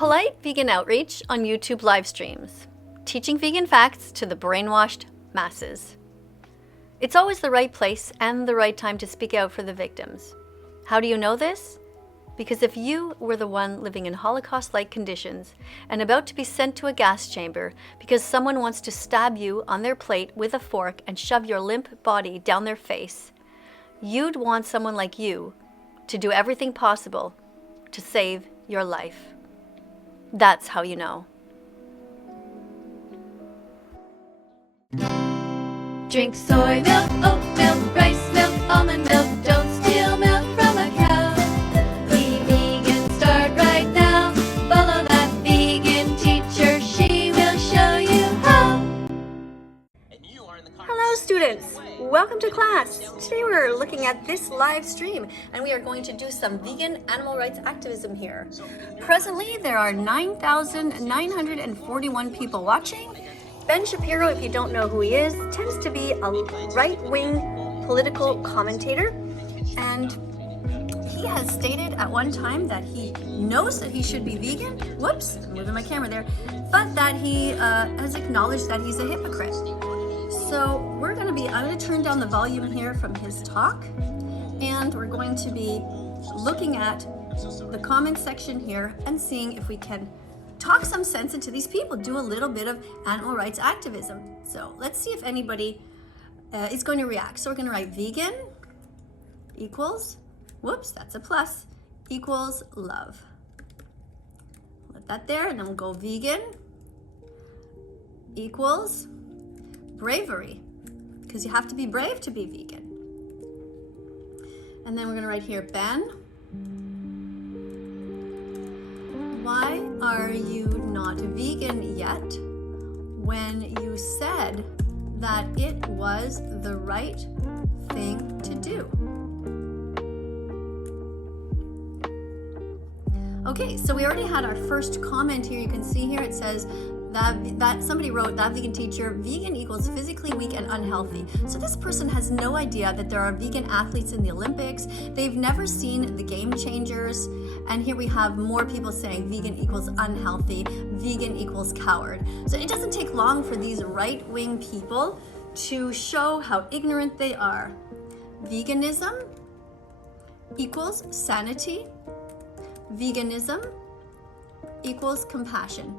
Polite vegan outreach on YouTube live streams, teaching vegan facts to the brainwashed masses. It's always the right place and the right time to speak out for the victims. How do you know this? Because if you were the one living in Holocaust-like conditions and about to be sent to a gas chamber because someone wants to stab you on their plate with a fork and shove your limp body down their face, you'd want someone like you to do everything possible to save your life. That's how you know. Drink soy milk, oat milk, rice milk, almond milk. Don't steal milk from a cow. Be vegan, start right now. Follow that vegan teacher. She will show you how. Hello students, welcome to class. Today we're looking at this live stream and we are going to do some vegan animal rights activism here. Presently there are 9,941 people watching. Ben Shapiro, if you don't know who he is, tends to be a right-wing political commentator, and he has stated at one time that he knows that he should be vegan. Whoops, I'm moving my camera there. But that he has acknowledged that he's a hypocrite. So I'm going to turn down the volume here from his talk, and we're going to be looking at the comment section here and seeing if we can talk some sense into these people, do a little bit of animal rights activism. So let's see if anybody is going to react. So we're going to write vegan equals, whoops, that's a plus, equals love. Let that there, and then we'll go vegan equals bravery, because you have to be brave to be vegan. And then we're going to write here, Ben, why are you not vegan yet when you said that it was the right thing to do? Okay, so we already had our first comment here. You can see here it says that somebody wrote, that vegan teacher, vegan equals physically weak and unhealthy. So this person has no idea that there are vegan athletes in the Olympics. They've never seen the Game Changers. And here we have more people saying vegan equals unhealthy, vegan equals coward. So it doesn't take long for these right-wing people to show how ignorant they are. Veganism equals sanity. Veganism equals compassion.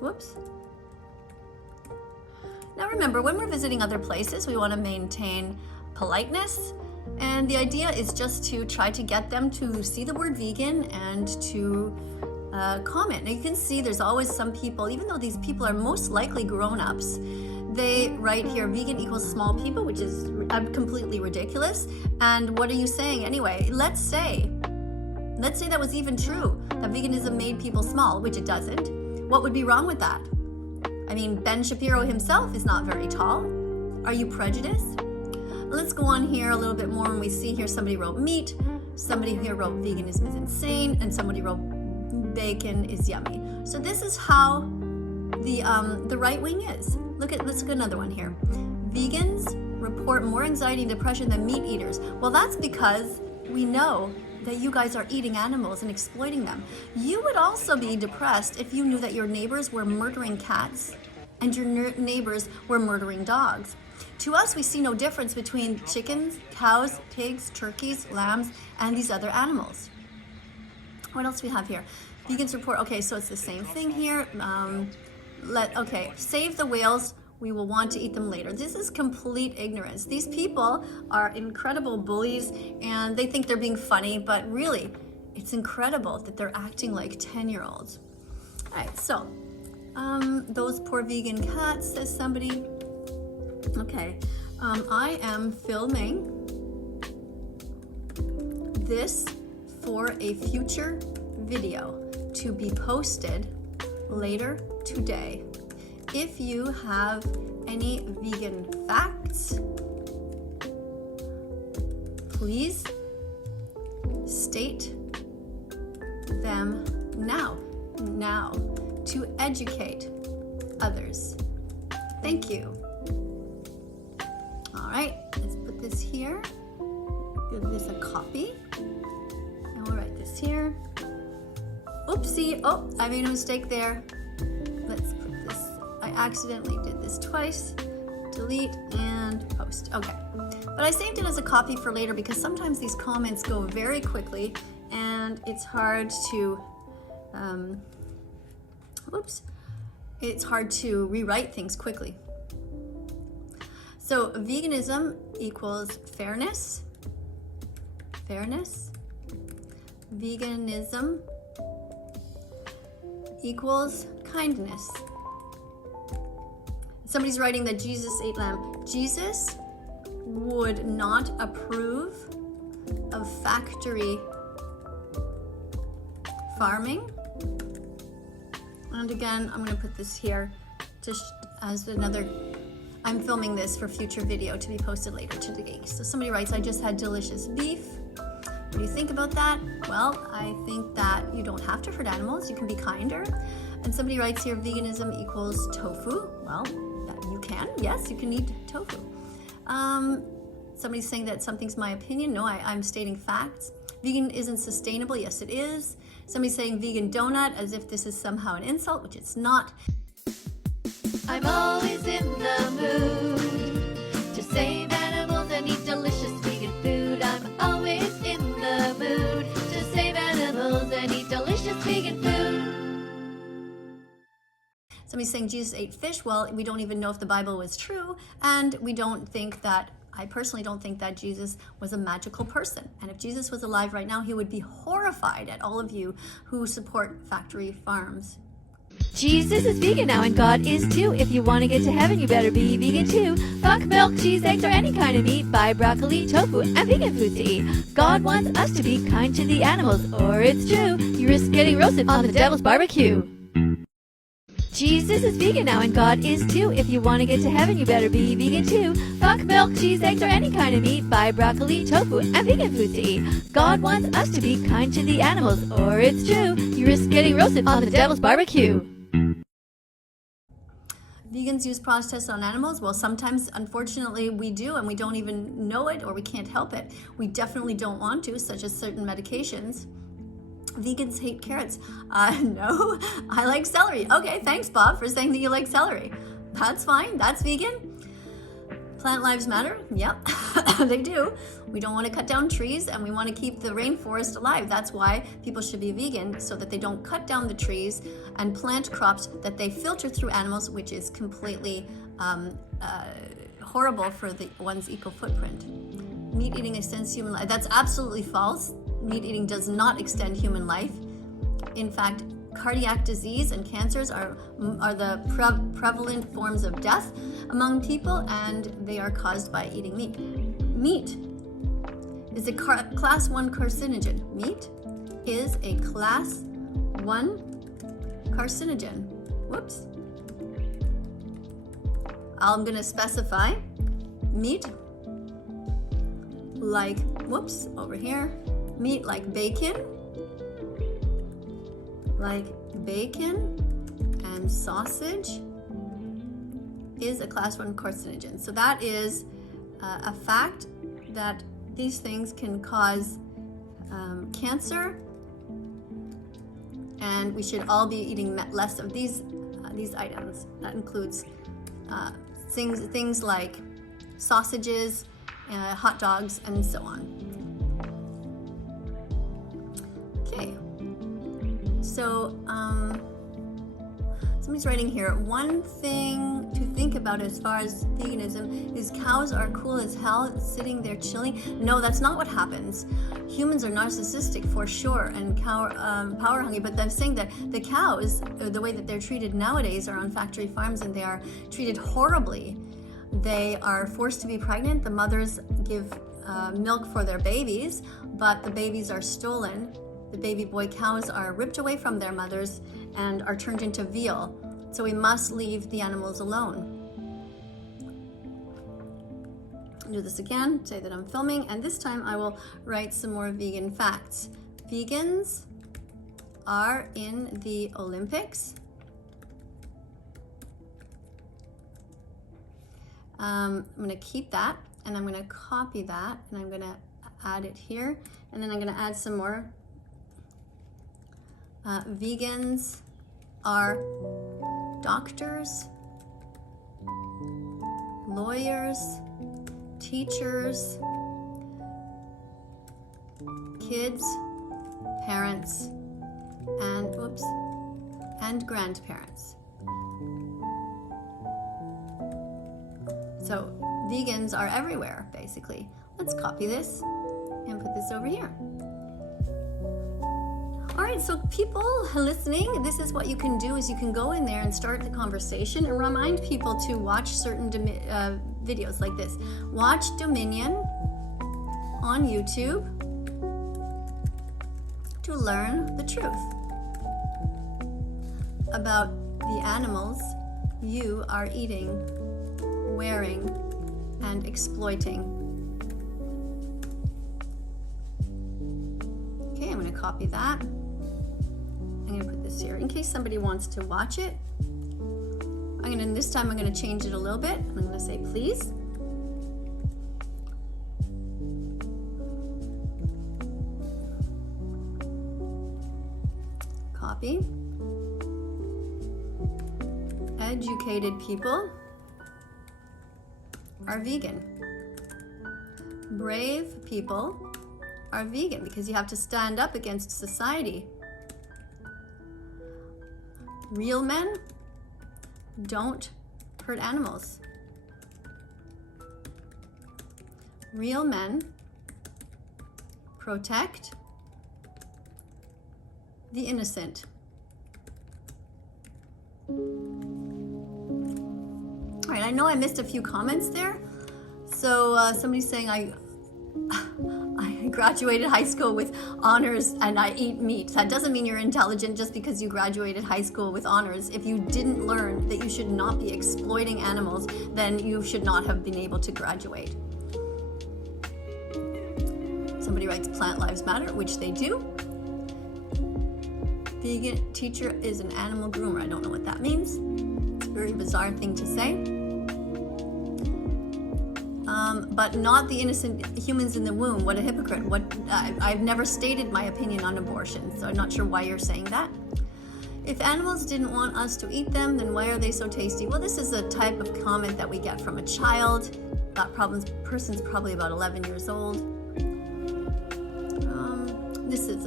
Whoops. Now remember, when we're visiting other places, we want to maintain politeness. And the idea is just to try to get them to see the word vegan and to comment. Now you can see there's always some people, even though these people are most likely grown-ups, they write here vegan equals small people, which is completely ridiculous. And what are you saying anyway? Let's say that was even true, that veganism made people small, which it doesn't. What would be wrong with that? I mean, Ben Shapiro himself is not very tall. Are you prejudiced? Let's go on here a little bit more, and we see here somebody wrote meat, somebody here wrote veganism is insane, and somebody wrote bacon is yummy. So this is how the right wing is. Let's look at another one here. Vegans report more anxiety and depression than meat eaters. Well, that's because we know that you guys are eating animals and exploiting them. You would also be depressed if you knew that your neighbors were murdering cats and your neighbors were murdering dogs. To us, we see no difference between chickens, cows, pigs, turkeys, lambs, and these other animals. What else do we have here? Vegans report, okay, so it's the same thing here. Save the whales. We will want to eat them later. This is complete ignorance. These people are incredible bullies and they think they're being funny, but really, it's incredible that they're acting like 10-year-olds. All right, so those poor vegan cats, says somebody. Okay, I am filming this for a future video to be posted later today. If you have any vegan facts, please state them now to educate others. Thank you. All right, let's put this here. Give this a copy. And we'll write this here. Oopsie, oh, I made a mistake there. Let's put this, I accidentally did this twice. Delete and post, okay. But I saved it as a copy for later because sometimes these comments go very quickly and it's hard to, it's hard to rewrite things quickly. So veganism equals fairness. Fairness. Veganism equals kindness. Somebody's writing that Jesus ate lamb. Jesus would not approve of factory farming. And again, I'm going to put this here just as another, I'm filming this for future video to be posted later today. So somebody writes, I just had delicious beef. What do you think about that? Well, I think that you don't have to hurt animals. You can be kinder. And somebody writes here, veganism equals tofu. Well, you can. Yes, you can eat tofu. Somebody's saying that something's my opinion. No, I'm stating facts. Vegan isn't sustainable. Yes, it is. Somebody's saying vegan donut as if this is somehow an insult, which it's not. I'm always in the mood to save animals and eat delicious vegan food. I'm always in the mood to save animals and eat delicious vegan food. Somebody's saying Jesus ate fish. Well, we don't even know if the Bible was true, and we don't think that, I personally don't think that Jesus was a magical person. And if Jesus was alive right now, he would be horrified at all of you who support factory farms. Jesus is vegan now and God is too. If you want to get to heaven, you better be vegan too. Fuck milk, cheese, eggs, or any kind of meat. Buy broccoli, tofu, and vegan food to eat. God wants us to be kind to the animals, or it's true, you risk getting roasted on the devil's barbecue. Jesus is vegan now and God is too. If you want to get to heaven, you better be vegan too. Fuck milk, cheese, eggs, or any kind of meat. Buy broccoli, tofu, and vegan food to eat. God wants us to be kind to the animals, or it's true, you risk getting roasted on the devil's barbecue. Vegans use processed on animals. Well, sometimes, unfortunately, we do, and we don't even know it, or we can't help it. We definitely don't want to, such as certain medications. Vegans hate carrots. No, I like celery. Okay, thanks, Bob, for saying that you like celery. That's fine. That's vegan. Plant lives matter. Yep, they do. We don't want to cut down trees, and we want to keep the rainforest alive. That's why people should be vegan, so that they don't cut down the trees and plant crops that they filter through animals, which is completely horrible for the one's eco footprint. Meat eating extends human life. That's absolutely false. Meat eating does not extend human life. In fact, cardiac disease and cancers are the prevalent forms of death among people, and they are caused by eating meat. Meat is a class 1 carcinogen. Meat is a class 1 carcinogen. Whoops. I'm going to specify meat like, whoops, over here. Meat like bacon and sausage is a class 1 carcinogen. So that is a fact that these things can cause cancer, and we should all be eating less of these items. That includes things like sausages, hot dogs, and so on. Okay, so somebody's writing here, one thing to think about as far as veganism is cows are cool as hell sitting there chilling. No, that's not what happens. Humans are narcissistic for sure and power hungry, but they're saying that the cows, the way that they're treated nowadays, are on factory farms and they are treated horribly. They are forced to be pregnant. The mothers give milk for their babies, but the babies are stolen. The baby boy cows are ripped away from their mothers and are turned into veal. So we must leave the animals alone. I'll do this again, say that I'm filming, and this time I will write some more vegan facts. Vegans are in the Olympics. I'm going to keep that, and I'm going to copy that, and I'm going to add it here, and then I'm going to add some more Vegans are doctors, lawyers, teachers, kids, parents, and grandparents. So vegans are everywhere, basically. Let's copy this and put this over here. All right, so people listening, this is what you can do is you can go in there and start the conversation and remind people to watch certain videos like this. Watch Dominion on YouTube to learn the truth about the animals you are eating, wearing, and exploiting. Okay, I'm going to copy that. I'm going to put this here in case somebody wants to watch it. This time I'm going to change it a little bit. I'm going to say please. Copy. Educated people are vegan. Brave people are vegan because you have to stand up against society. Real men don't hurt animals. Real men protect the innocent. All right, I know I missed a few comments there. So somebody's saying I graduated high school with honors and I eat meat. That doesn't mean you're intelligent just because you graduated high school with honors. If you didn't learn that you should not be exploiting animals, then you should not have been able to graduate. Somebody writes Plant Lives Matter, which they do. Vegan teacher is an animal groomer. I don't know what that means. It's a very bizarre thing to say. But not the innocent humans in the womb. What a hypocrite. I've never stated my opinion on abortion, so I'm not sure why you're saying that. If animals didn't want us to eat them, then why are they so tasty? Well, this is a type of comment that we get from a child. That person's probably about 11 years old. This is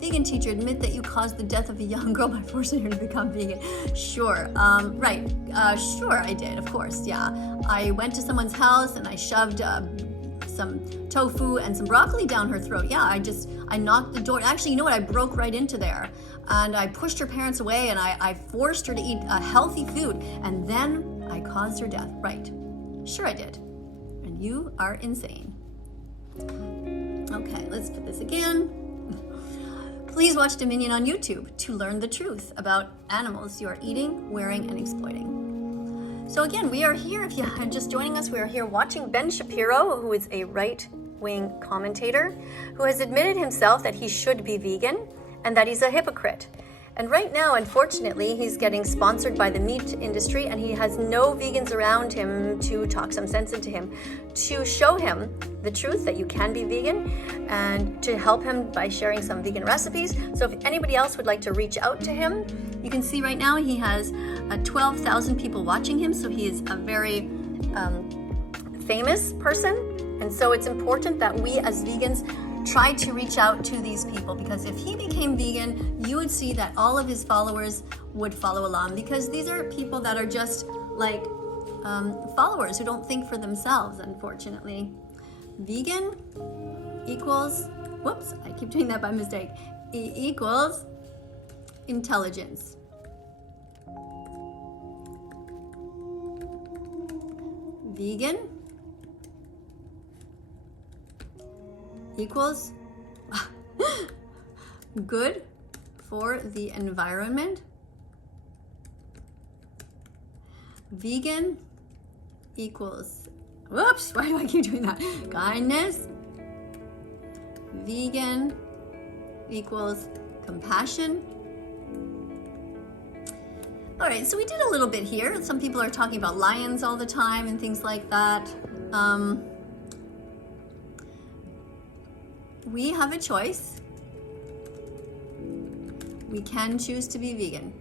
vegan teacher, admit that you caused the death of a young girl by forcing her to become vegan. Sure, right, sure I did, of course, yeah. I went to someone's house and I shoved some tofu and some broccoli down her throat. Yeah, I knocked the door. Actually, you know what, I broke right into there. And I pushed her parents away and I forced her to eat healthy food. And then I caused her death, right. Sure I did. And you are insane. Okay, let's put this again. Please watch Dominion on YouTube to learn the truth about animals you are eating, wearing, and exploiting. So again, we are here, if you are just joining us, we are here watching Ben Shapiro, who is a right-wing commentator, who has admitted himself that he should be vegan and that he's a hypocrite. And right now, unfortunately, he's getting sponsored by the meat industry and he has no vegans around him to talk some sense into him, to show him the truth that you can be vegan and to help him by sharing some vegan recipes. So if anybody else would like to reach out to him, you can see right now he has 12,000 people watching him. So he is a very famous person. And so it's important that we as vegans try to reach out to these people, because if he became vegan, you would see that all of his followers would follow along, because these are people that are just like followers who don't think for themselves, unfortunately. Vegan equals, whoops, I keep doing that by mistake, equals intelligence. Vegan equals good for the environment. Vegan equals, whoops, why do I keep doing that? Kindness. Vegan equals compassion. All right, so we did a little bit here. Some people are talking about lions all the time and things like that. We have a choice. We can choose to be vegan.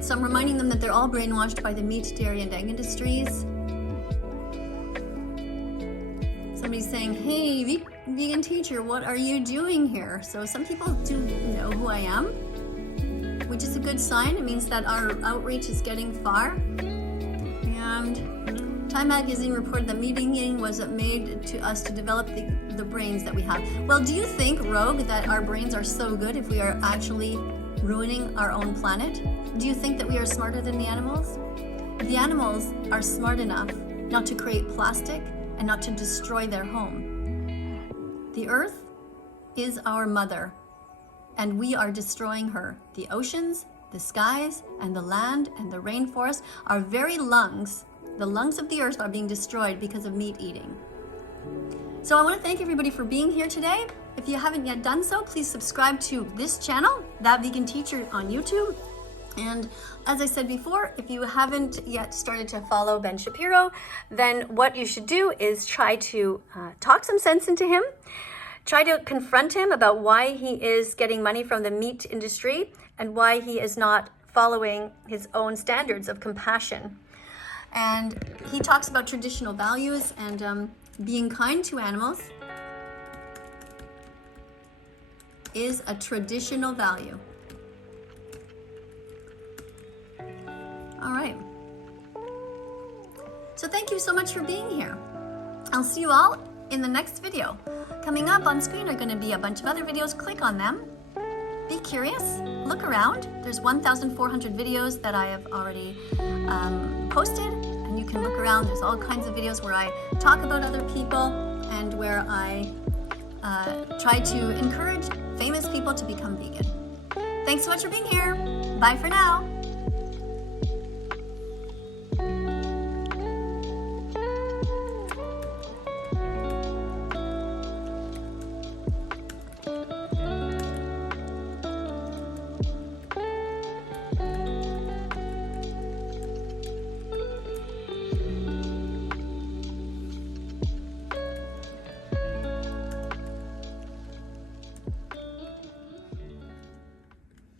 So I'm reminding them that they're all brainwashed by the meat, dairy, and egg industries. Somebody's saying, hey, vegan teacher, what are you doing here? So some people do know who I am, which is a good sign. It means that our outreach is getting far. And Time Magazine reported that meat eating was made to us to develop the brains that we have. Well, do you think, Rogue, that our brains are so good if we are actually ruining our own planet? Do you think that we are smarter than the animals? The animals are smart enough not to create plastic and not to destroy their home. The earth is our mother, and we are destroying her. The oceans, the skies, and the land and the rainforest, our very lungs, the lungs of the earth, are being destroyed because of meat eating. So I want to thank everybody for being here today. If you haven't yet done so, please subscribe to this channel, That Vegan Teacher, on YouTube. And as I said before, if you haven't yet started to follow Ben Shapiro, then what you should do is try to talk some sense into him. Try to confront him about why he is getting money from the meat industry and why he is not following his own standards of compassion. And he talks about traditional values and being kind to animals is a traditional value. All right. So thank you so much for being here. I'll see you all in the next video. Coming up on screen are going to be a bunch of other videos. Click on them. Be curious. Look around. There's 1,400 videos that I have already posted, and you can look around. There's all kinds of videos where I talk about other people and where I try to encourage famous people to become vegan. Thanks so much for being here. Bye for now.